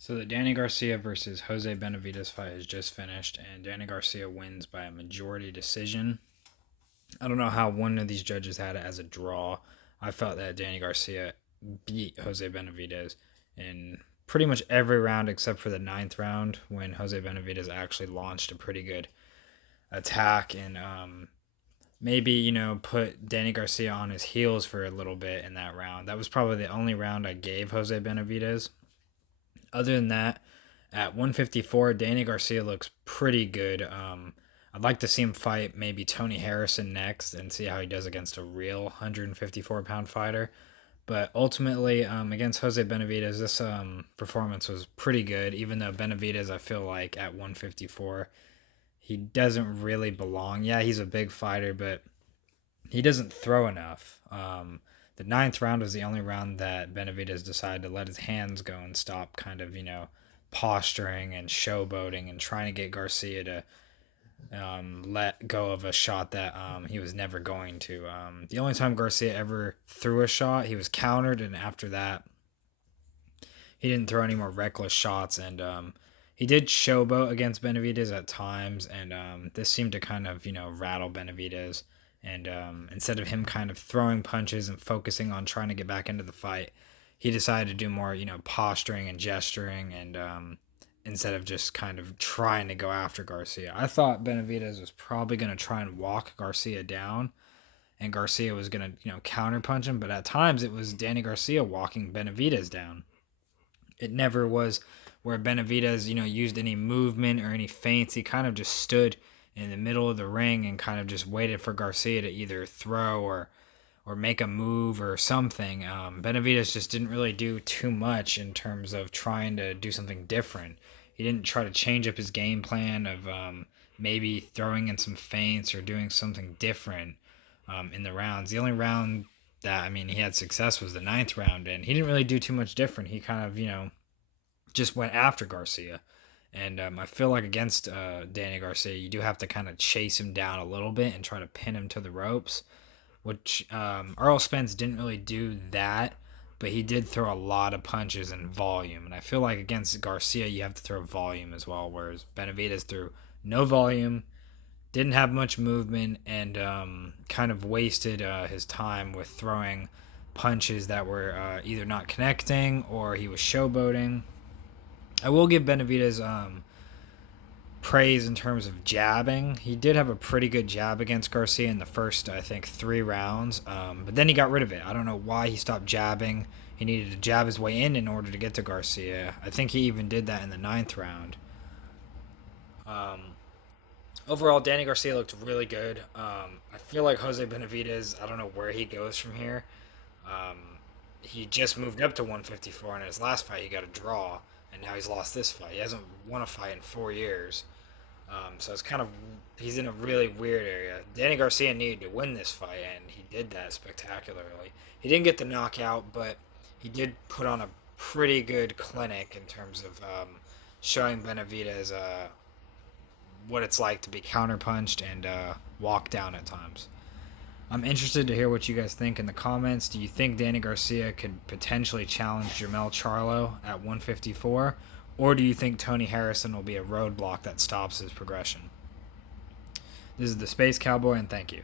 So the Danny Garcia versus Jose Benavidez fight has just finished, and Danny Garcia wins by a majority decision. I don't know how one of these judges had it as a draw. I felt that Danny Garcia beat Jose Benavidez in pretty much every round except for the ninth round when Jose Benavidez actually launched a pretty good attack and maybe put Danny Garcia on his heels for a little bit in that round. That was probably the only round I gave Jose Benavidez. Other than that, at 154, Danny Garcia looks pretty good. I'd like to see him fight maybe Tony Harrison next and see how he does against a real 154-pound fighter. But ultimately, against Jose Benavidez, this performance was pretty good, even though Benavidez, I feel like, at 154, he doesn't really belong. Yeah, he's a big fighter, but he doesn't throw enough. The ninth round was the only round that Benavidez decided to let his hands go and stop kind of, posturing and showboating and trying to get Garcia to let go of a shot that he was never going to. The only time Garcia ever threw a shot, he was countered, and after that, he didn't throw any more reckless shots. And he did showboat against Benavidez at times, and this seemed to kind of, rattle Benavidez. And instead of him kind of throwing punches and focusing on trying to get back into the fight, he decided to do more, posturing and gesturing, and instead of just kind of trying to go after Garcia. I thought Benavidez was probably going to try and walk Garcia down, and Garcia was going to, counter punch him. But at times it was Danny Garcia walking Benavidez down. It never was where Benavidez, used any movement or any feints. He kind of just stood in the middle of the ring and kind of just waited for Garcia to either throw or make a move or something. Benavidez just didn't really do too much in terms of trying to do something different. He didn't try to change up his game plan of maybe throwing in some feints or doing something different in the rounds. The only round that, he had success was the ninth round, and he didn't really do too much different. He kind of, just went after Garcia. And I feel like against Danny Garcia, you do have to kind of chase him down a little bit and try to pin him to the ropes, which Earl Spence didn't really do that, but he did throw a lot of punches and volume. And I feel like against Garcia, you have to throw volume as well, whereas Benavidez threw no volume, didn't have much movement, and kind of wasted his time with throwing punches that were either not connecting or he was showboating. I will give Benavidez praise in terms of jabbing. He did have a pretty good jab against Garcia in the first, I think, 3 rounds. But then he got rid of it. I don't know why he stopped jabbing. He needed to jab his way in order to get to Garcia. I think he even did that in the ninth round. Overall, Danny Garcia looked really good. I feel like Jose Benavidez, I don't know where he goes from here. He just moved up to 154, and in his last fight, he got a draw, and now he's lost this fight. He hasn't won a fight in 4 years. So it's kind of, he's in a really weird area. Danny Garcia needed to win this fight, and he did that spectacularly. He didn't get the knockout, but he did put on a pretty good clinic in terms of showing Benavidez what it's like to be counterpunched and walk down at times. I'm interested to hear what you guys think in the comments. Do you think Danny Garcia could potentially challenge Jermell Charlo at 154? Or do you think Tony Harrison will be a roadblock that stops his progression? This is the Space Cowboy, and thank you.